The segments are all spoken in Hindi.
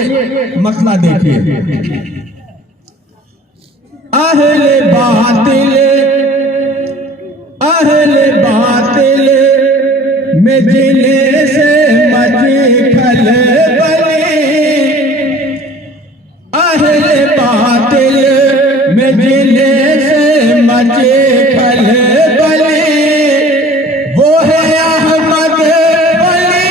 आइए मसला देखिए। अहले बातिल में जिले से मची खलबली, अहले बातिल में जिले से मची खलबली, वो है अहमद वली,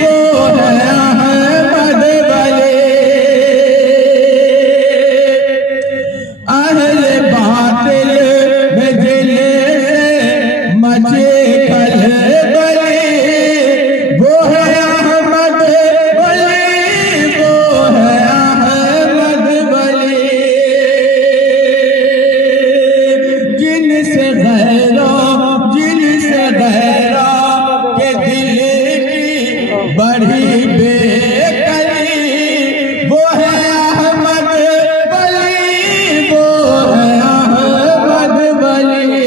वो है अहमद वली। अहले बातिल में जिले से मची खलबली, वो है अहमद वली, वो है अहमद वली। जिनसे गैरा के दिल की बड़ी बेकली, वो है अहमद वली, वो है अहमद वली।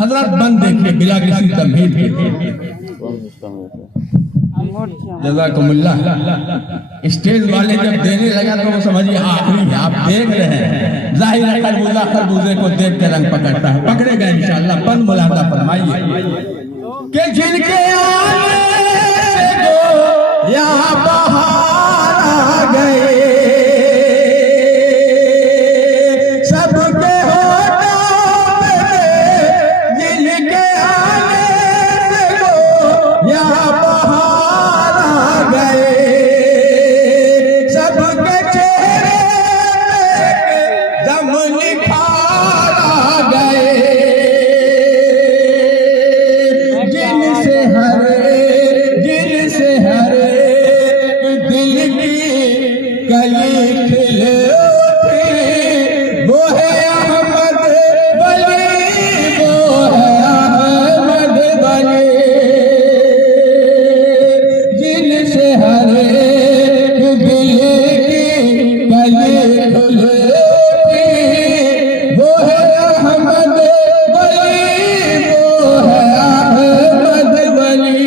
हजरत बंद देखिए बिला किसी तमहीद के। जज़ाकुमुल्लाह। स्टेज वाले जब देने लगा तो वो समझिए आखिरी है। आप देख रहे हैं जाहिर है खरबूजे को देख के रंग पकड़ता है, पकड़ेगा इंशाअल्लाह। बंद मुलादा फरमाइए कि जिनके आने से गो यहाँ बाहर आ गए, सबके होठों पे जिनके आने से गो यहाँ बाहर आ गए, सबके चेहरे पे दम निखार आ गए। जिनसे हर दिल की कली खिल उठी, वो है अहमद वली, वो है अहमद वली। जिनसे हर दिल की कली खुल उठी, वो है अहमद वली, वो है अहमद वली।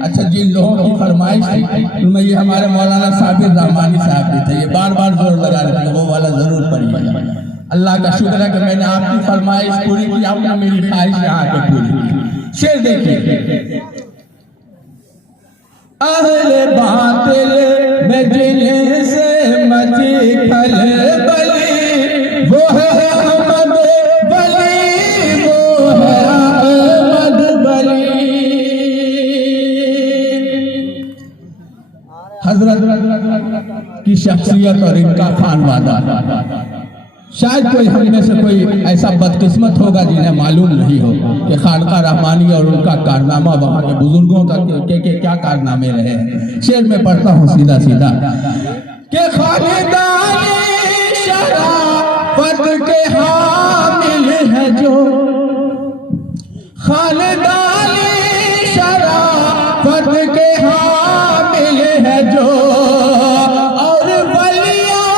अच्छा, जिन लोगों की फरमाइश है उनमें ये हमारे मौलाना साबिर रहमानी साहब भी थे, ये बार बार जोर लगा रहे थे, वो वाला जरूर पढ़िए। अल्लाह का शुक्र है कि मैंने आपकी फरमाइश पूरी की, आपने मेरी ख्वाहिश यहाँ पे पूरी की। शेर देखिए। अहले बातिल में जिले से मची खलबली, वो है अहमद वली, वो है अहमद वली। हजरत की शख्सियत और इनका खानवादा, शायद कोई हम में से कोई ऐसा बदकिस्मत होगा जिन्हें मालूम नहीं हो कि खानका रहमानी और उनका कारनामा, वहाँ के बुजुर्गों का के क्या कारनामे रहे हैं। शेर में पढ़ता हूँ सीधा सीधा कि खालिदानी शराफत के हामिल है जो, खालिदानी शराफत के हामिल है जो, और वलियों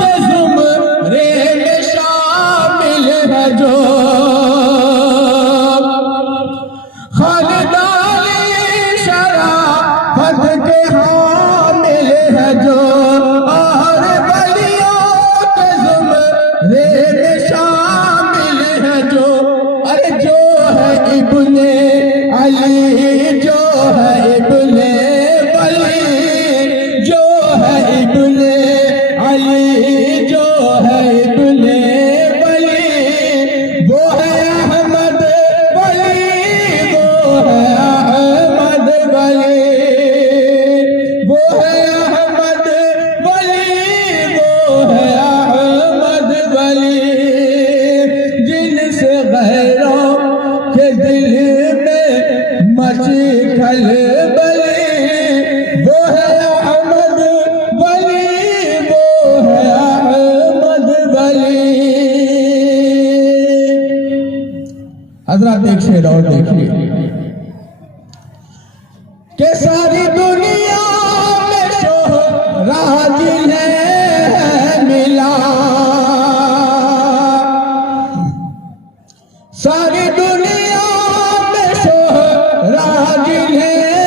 के ज़ुमरे में शामिल है जो। खालिदानी शराफत के हामिल है जो, और वलियों के ज़ुमरे में शामिल है जो। अरे जो है इब्ने अली, जो है इब्ने वली, जो है इब्ने अली, जो है इब्ने वली, वो है अहमद वली, वो है अहमद वली, वो है अहमद वली, वो है अहमद वली। जिनसे गैरों के दिल में मची खलबली, वो है अहमद वली, वो है अहमद वली। हजरत एक शेर और देखिए कि सारी दुनिया में शोहरत जिन्हें मिला, सारी दुनिया में शोहरत जिन्हें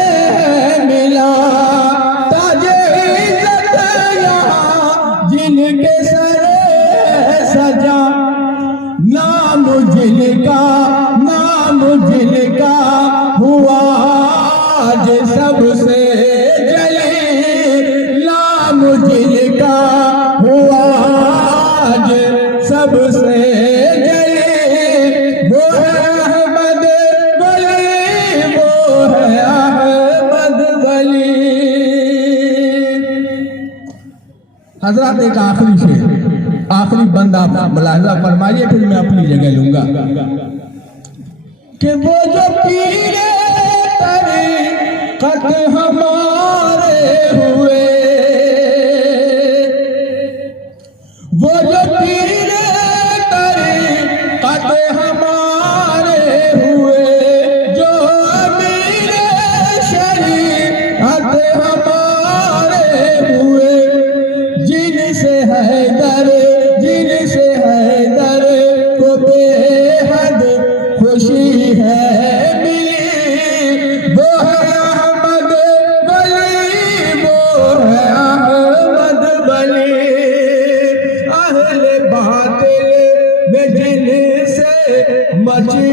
जिनका नाम जिनका हुआ आज सबसे जलील, नाम जिनका हुआ आज सबसे जलील, वो है अहमद वली, वो है अहमद वली। हजरत एक आखिरी शेर, आखिरी बंद आप मुलाहिजा फरमाइए, फिर मैं अपनी जगह लूंगा कि वो जो पीरे तरीक़त हमारे हुए, वो जो पीरे तरीक़त हमारे हुए, जो अमीर शरीअत हमारे हुए, जिनसे हैदर को बेहद खुशी है मिली, वो है अहमद वली, वो है अहमद वली। अहले बातिल में जिनसे मची